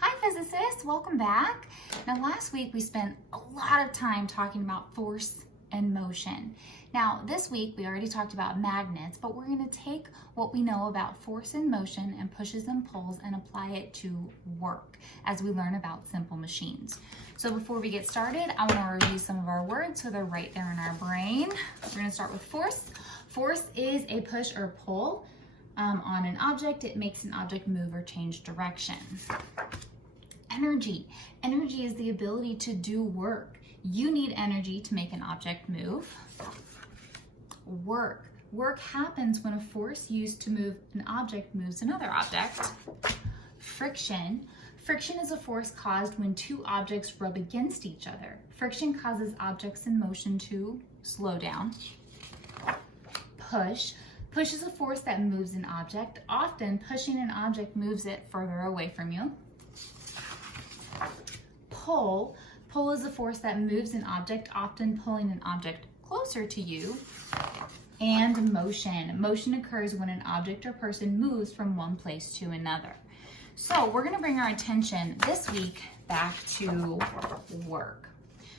Hi physicists, welcome back. Now last week we spent a lot of time talking about force and motion. Now this week we already talked about magnets, but we're going to take what we know about force and motion and pushes and pulls and apply it to work as we learn about simple machines. So before we get started, I want to review some of our words so they're right there in our brain. We're going to start with force. Force is a push or pull on an object. It makes an object move or change direction. Energy. Energy is the ability to do work. You need energy to make an object move. Work. Work happens when a force used to move an object moves another object. Friction. Friction is a force caused when two objects rub against each other. Friction causes objects in motion to slow down. Push. Push is a force that moves an object. Often, pushing an object moves it further away from you. Pull. Pull is a force that moves an object, often pulling an object closer to you. And motion. Motion occurs when an object or person moves from one place to another. So we're going to bring our attention this week back to work.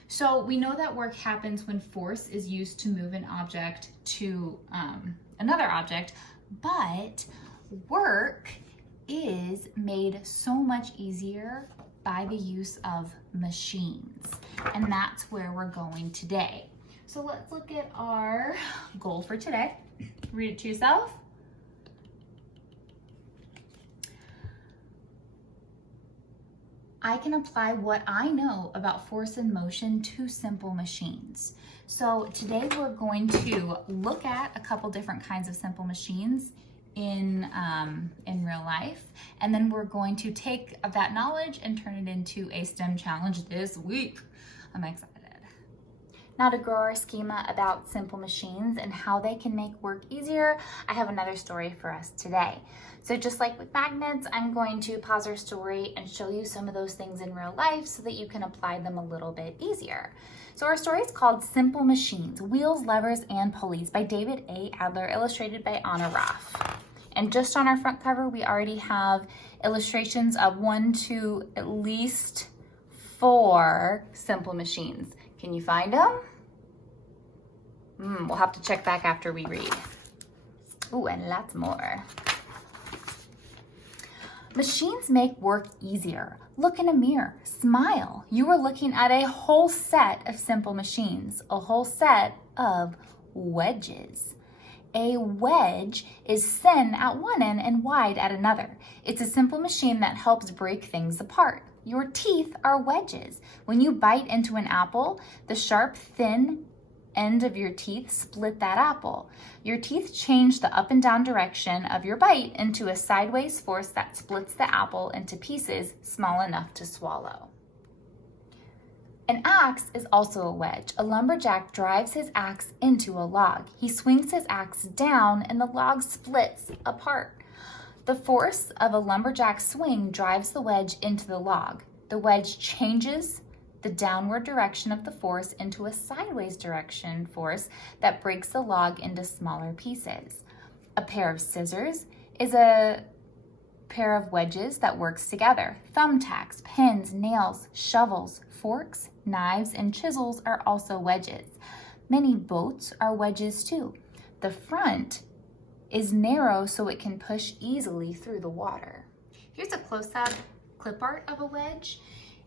So we know that work happens when force is used to move an object to another object, but work is made so much easier by the use of machines, and that's where we're going today. So let's look at our goal for today. Read it to yourself. I can apply what I know about force and motion to simple machines. So today we're going to look at a couple different kinds of simple machines in real life, and then we're going to take that knowledge and turn it into a STEM challenge this week. I'm excited. Now, to grow our schema about simple machines and how they can make work easier, I have another story for us today. So just like with magnets, I'm going to pause our story and show you some of those things in real life so that you can apply them a little bit easier. So our story is called Simple Machines, Wheels, Levers, and Pulleys by David A. Adler, illustrated by Anna Raff. And just on our front cover, we already have illustrations of 1 to at least 4 simple machines. Can you find them? We'll have to check back after we read. Ooh, and lots more. Machines make work easier. Look in a mirror, smile. You are looking at a whole set of simple machines, a whole set of wedges. A wedge is thin at one end and wide at another. It's a simple machine that helps break things apart. Your teeth are wedges. When you bite into an apple, the sharp, thin end of your teeth split that apple. Your teeth change the up and down direction of your bite into a sideways force that splits the apple into pieces small enough to swallow. An axe is also a wedge. A lumberjack drives his axe into a log. He swings his axe down and the log splits apart. The force of a lumberjack's swing drives the wedge into the log. The wedge changes the downward direction of the force into a sideways direction force that breaks the log into smaller pieces. A pair of scissors is a pair of wedges that works together. Thumbtacks, pins, nails, shovels, forks, knives, and chisels are also wedges. Many boats are wedges too. The front is narrow so it can push easily through the water. Here's a close-up clip art of a wedge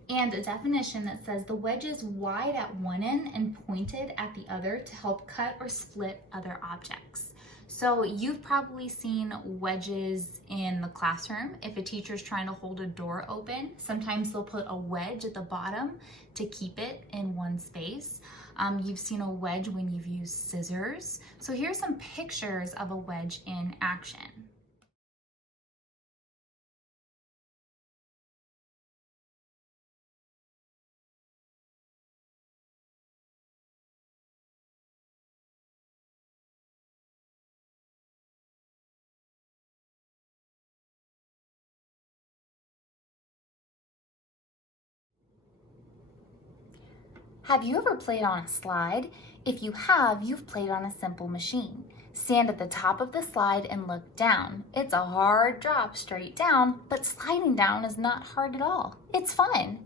and a definition that says the wedge is wide at one end and pointed at the other to help cut or split other objects. So you've probably seen wedges in the classroom. If a teacher's trying to hold a door open, sometimes they'll put a wedge at the bottom to keep it in one space. You've seen a wedge when you've used scissors. So here's some pictures of a wedge in action. Have you ever played on a slide? If you have, you've played on a simple machine. Stand at the top of the slide and look down. It's a hard drop straight down, but sliding down is not hard at all. It's fun.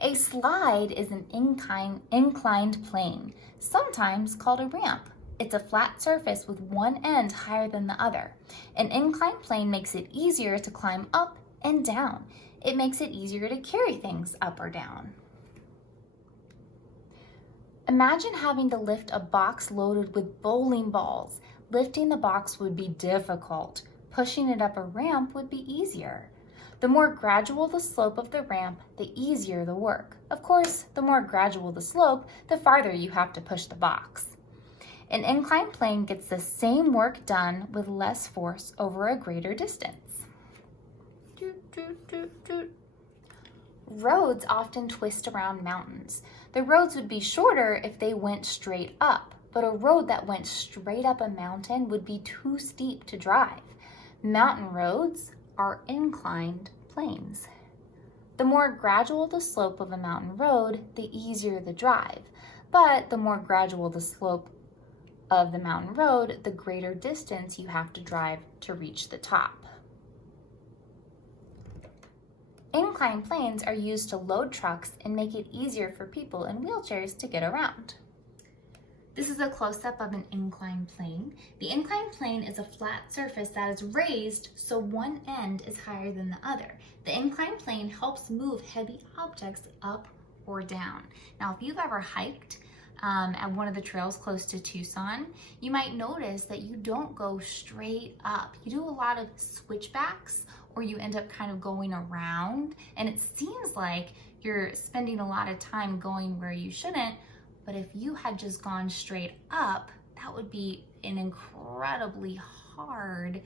A slide is an inclined plane, sometimes called a ramp. It's a flat surface with one end higher than the other. An inclined plane makes it easier to climb up and down. It makes it easier to carry things up or down. Imagine having to lift a box loaded with bowling balls. Lifting the box would be difficult. Pushing it up a ramp would be easier. The more gradual the slope of the ramp, the easier the work. Of course, the more gradual the slope, the farther you have to push the box. An inclined plane gets the same work done with less force over a greater distance. Roads often twist around mountains. The roads would be shorter if they went straight up, but a road that went straight up a mountain would be too steep to drive. Mountain roads are inclined planes. The more gradual the slope of a mountain road, the easier the drive, but the more gradual the slope of the mountain road, the greater distance you have to drive to reach the top. Inclined planes are used to load trucks and make it easier for people in wheelchairs to get around. This is a close-up of an inclined plane. The inclined plane is a flat surface that is raised so one end is higher than the other. The inclined plane helps move heavy objects up or down. Now, if you've ever hiked at one of the trails close to Tucson, you might notice that you don't go straight up. You do a lot of switchbacks, or you end up kind of going around, and it seems like you're spending a lot of time going where you shouldn't. But if you had just gone straight up, that would be an incredibly hard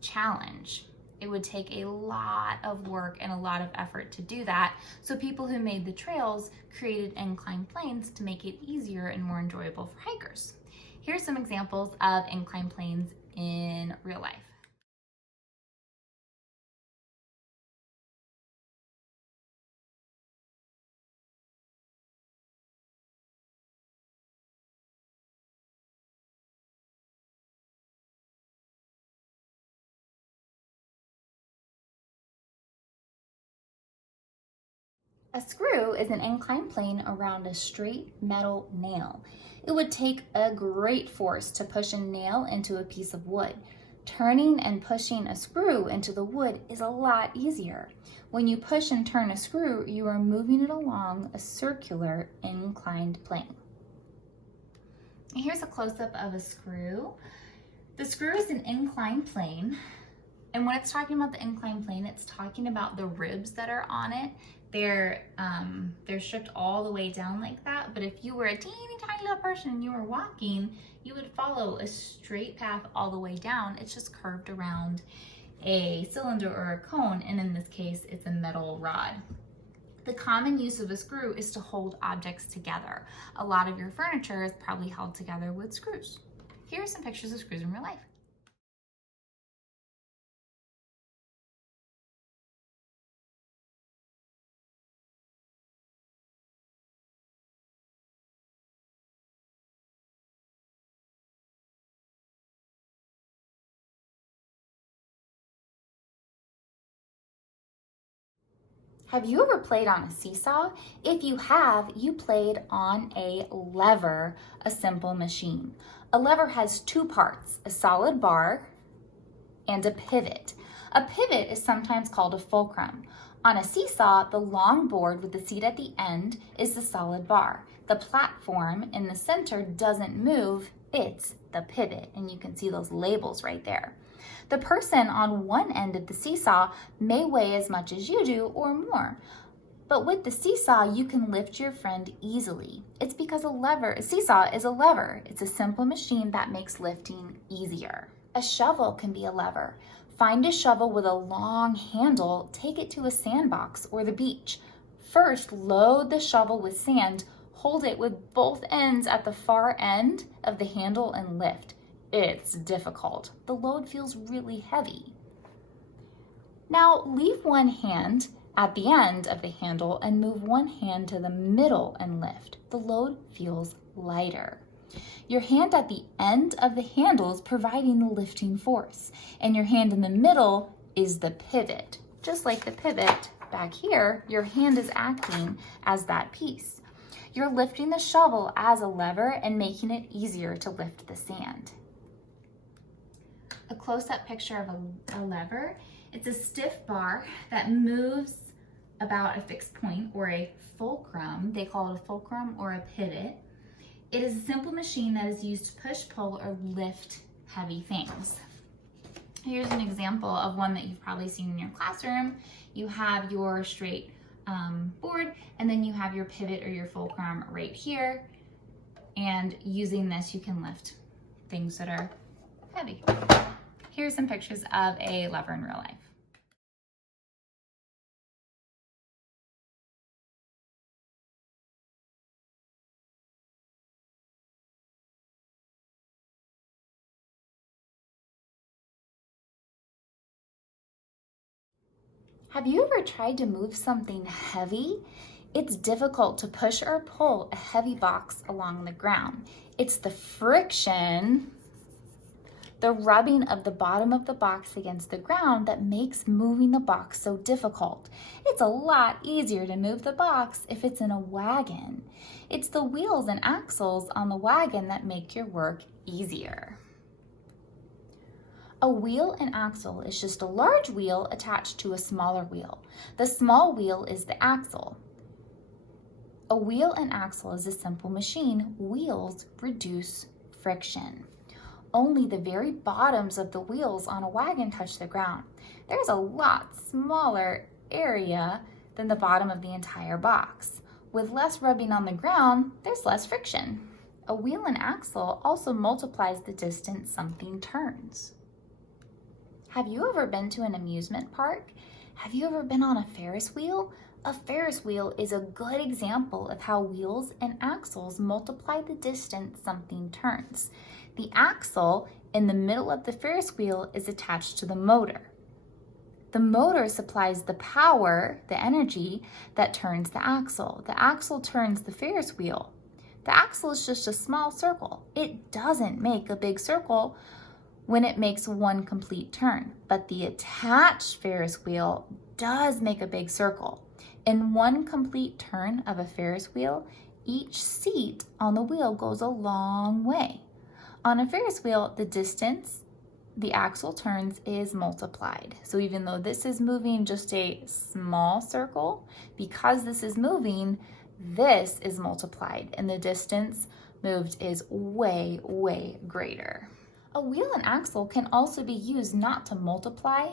challenge. It would take a lot of work and a lot of effort to do that. So people who made the trails created inclined planes to make it easier and more enjoyable for hikers. Here's some examples of inclined planes in real life. A screw is an inclined plane around a straight metal nail. It would take a great force to push a nail into a piece of wood. Turning and pushing a screw into the wood is a lot easier. When you push and turn a screw, you are moving it along a circular inclined plane. Here's a close-up of a screw. The screw is an inclined plane, and when it's talking about the inclined plane, it's talking about the ribs that are on it. They're stripped all the way down like that, but if you were a teeny tiny little person and you were walking, you would follow a straight path all the way down. It's just curved around a cylinder or a cone, and in this case, it's a metal rod. The common use of a screw is to hold objects together. A lot of your furniture is probably held together with screws. Here are some pictures of screws in real life. Have you ever played on a seesaw? If you have, you played on a lever, a simple machine. A lever has two parts, a solid bar and a pivot. A pivot is sometimes called a fulcrum. On a seesaw, the long board with the seat at the end is the solid bar. The platform in the center doesn't move, it's the pivot, and you can see those labels right there. The person on one end of the seesaw may weigh as much as you do or more. But with the seesaw, you can lift your friend easily. It's because a seesaw is a lever. It's a simple machine that makes lifting easier. A shovel can be a lever. Find a shovel with a long handle, take it to a sandbox or the beach. First, load the shovel with sand, hold it with both ends at the far end of the handle and lift. It's difficult. The load feels really heavy. Now leave one hand at the end of the handle and move one hand to the middle and lift. The load feels lighter. Your hand at the end of the handle is providing the lifting force, and your hand in the middle is the pivot. Just like the pivot back here, your hand is acting as that piece. You're lifting the shovel as a lever and making it easier to lift the sand. A close-up picture of a lever. It's a stiff bar that moves about a fixed point or a fulcrum. They call it a fulcrum or a pivot. It is a simple machine that is used to push, pull, or lift heavy things. Here's an example of one that you've probably seen in your classroom. You have your straight board, and then you have your pivot or your fulcrum right here. And using this, you can lift things that are heavy. Here's some pictures of a lever in real life. Have you ever tried to move something heavy? It's difficult to push or pull a heavy box along the ground. It's the friction, the rubbing of the bottom of the box against the ground that makes moving the box so difficult. It's a lot easier to move the box if it's in a wagon. It's the wheels and axles on the wagon that make your work easier. A wheel and axle is just a large wheel attached to a smaller wheel. The small wheel is the axle. A wheel and axle is a simple machine. Wheels reduce friction. Only the very bottoms of the wheels on a wagon touch the ground. There's a lot smaller area than the bottom of the entire box. With less rubbing on the ground, there's less friction. A wheel and axle also multiplies the distance something turns. Have you ever been to an amusement park? Have you ever been on a Ferris wheel? A Ferris wheel is a good example of how wheels and axles multiply the distance something turns. The axle in the middle of the Ferris wheel is attached to the motor. The motor supplies the power, the energy, that turns the axle. The axle turns the Ferris wheel. The axle is just a small circle. It doesn't make a big circle when it makes one complete turn, but the attached Ferris wheel does make a big circle. In one complete turn of a Ferris wheel, each seat on the wheel goes a long way. On a Ferris wheel, the distance the axle turns is multiplied. So even though this is moving just a small circle, because this is moving, this is multiplied, and the distance moved is way, way greater. A wheel and axle can also be used not to multiply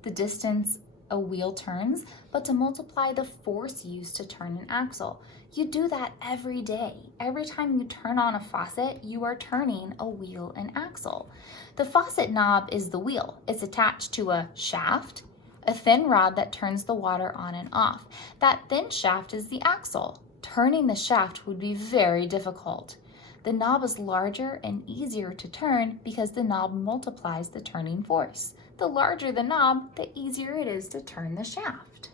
the distance a wheel turns, but to multiply the force used to turn an axle. You do that every day. Every time you turn on a faucet, you are turning a wheel and axle. The faucet knob is the wheel. It's attached to a shaft, a thin rod that turns the water on and off. That thin shaft is the axle. Turning the shaft would be very difficult. The knob is larger and easier to turn because the knob multiplies the turning force. The larger the knob, the easier it is to turn the shaft.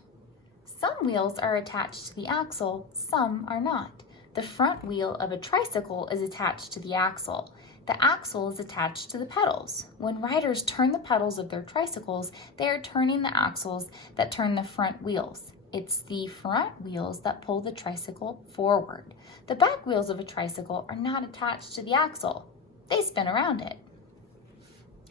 Some wheels are attached to the axle, some are not. The front wheel of a tricycle is attached to the axle. The axle is attached to the pedals. When riders turn the pedals of their tricycles, they are turning the axles that turn the front wheels. It's the front wheels that pull the tricycle forward. The back wheels of a tricycle are not attached to the axle. They spin around it.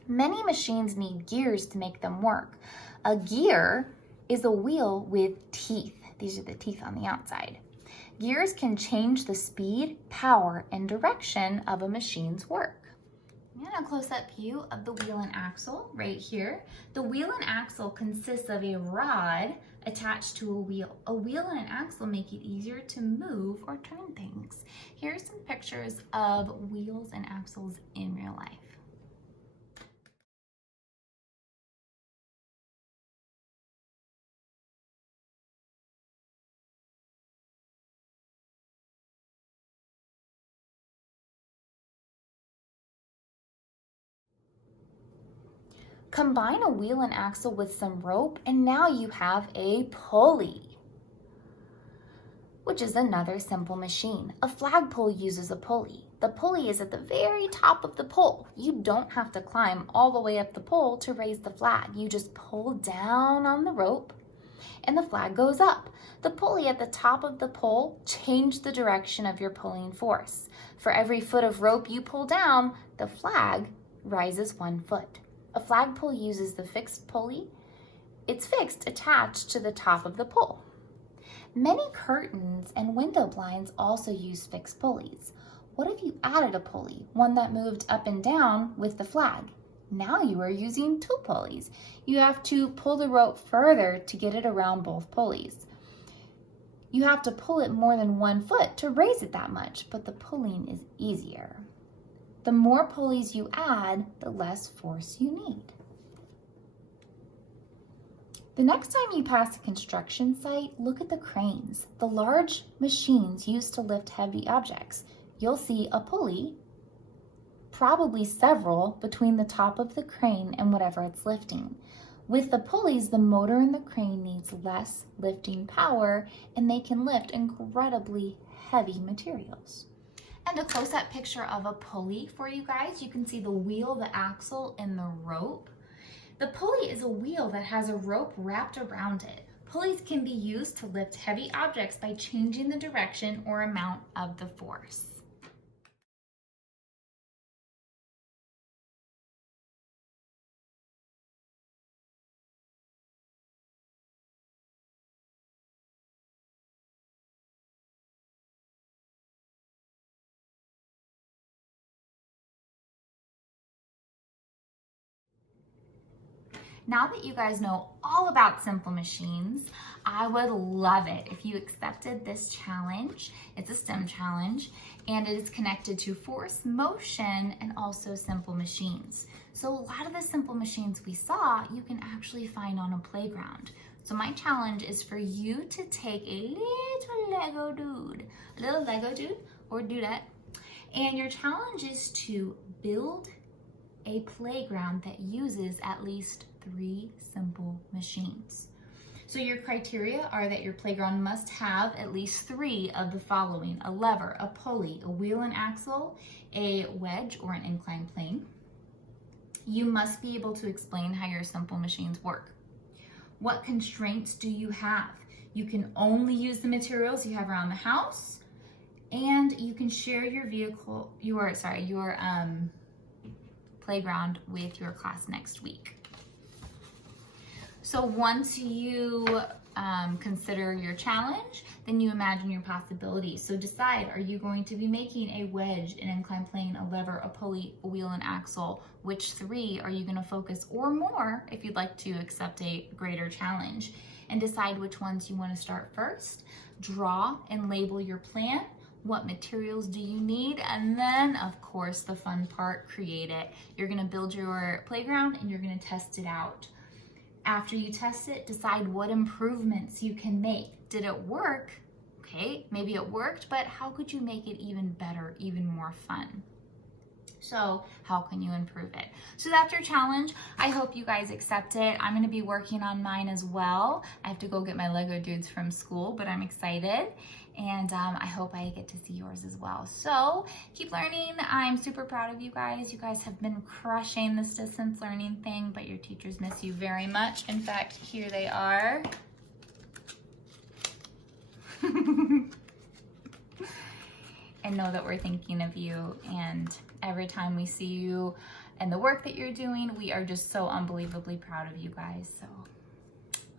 Many machines need gears to make them work. A gear is a wheel with teeth. These are the teeth on the outside. Gears can change the speed, power, and direction of a machine's work. And a close-up view of the wheel and axle right here. The wheel and axle consists of a rod attached to a wheel. A wheel and an axle make it easier to move or turn things. Here are some pictures of wheels and axles in real life. Combine a wheel and axle with some rope, and now you have a pulley. which is another simple machine. A flagpole uses a pulley. The pulley is at the very top of the pole. You don't have to climb all the way up the pole to raise the flag. You just pull down on the rope and the flag goes up. The pulley at the top of the pole changes the direction of your pulling force. For every foot of rope you pull down, the flag rises 1 foot. A flagpole uses the fixed pulley. It's fixed attached to the top of the pole. Many curtains and window blinds also use fixed pulleys. What if you added a pulley, one that moved up and down with the flag? Now you are using 2 pulleys. You have to pull the rope further to get it around both pulleys. You have to pull it more than 1 foot to raise it that much, but the pulling is easier. The more pulleys you add, the less force you need. The next time you pass a construction site, look at the cranes, the large machines used to lift heavy objects. You'll see a pulley, probably several, between the top of the crane and whatever it's lifting. With the pulleys, the motor in the crane needs less lifting power and they can lift incredibly heavy materials. And a close-up picture of a pulley for you guys. You can see the wheel, the axle, and the rope. The pulley is a wheel that has a rope wrapped around it. Pulleys can be used to lift heavy objects by changing the direction or amount of the force. Now that you guys know all about simple machines, I would love it if you accepted this challenge. It's a STEM challenge, and it is connected to force, motion, and also simple machines. So a lot of the simple machines we saw, you can actually find on a playground. So my challenge is for you to take a little Lego dude or dudette, and your challenge is to build a playground that uses at least 3 simple machines. So your criteria are that your playground must have at least 3 of the following: a lever, a pulley, a wheel and axle, a wedge or an inclined plane. You must be able to explain how your simple machines work. What constraints do you have? You can only use the materials you have around the house, and you can share your playground with your class next week. So once you consider your challenge, then you imagine your possibilities. So decide, are you going to be making a wedge, an inclined plane, a lever, a pulley, a wheel, and axle? Which 3 are you going to focus, or more if you'd like to accept a greater challenge? And decide which ones you want to start first. Draw and label your plan. What materials do you need? And then, of course, the fun part, create it. You're going to build your playground and you're going to test it out. After you test it, decide what improvements you can make. Did it work? Okay, maybe it worked, but how could you make it even better, even more fun? So how can you improve it? So that's your challenge. I hope you guys accept it. I'm going to be working on mine as well. I have to go get my Lego dudes from school, but I'm excited. And I hope I get to see yours as well. So keep learning. I'm super proud of you guys. You guys have been crushing this distance learning thing, but your teachers miss you very much. In fact, here they are. And know that we're thinking of you, and every time we see you and the work that you're doing, we are just so unbelievably proud of you guys. So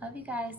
love you guys.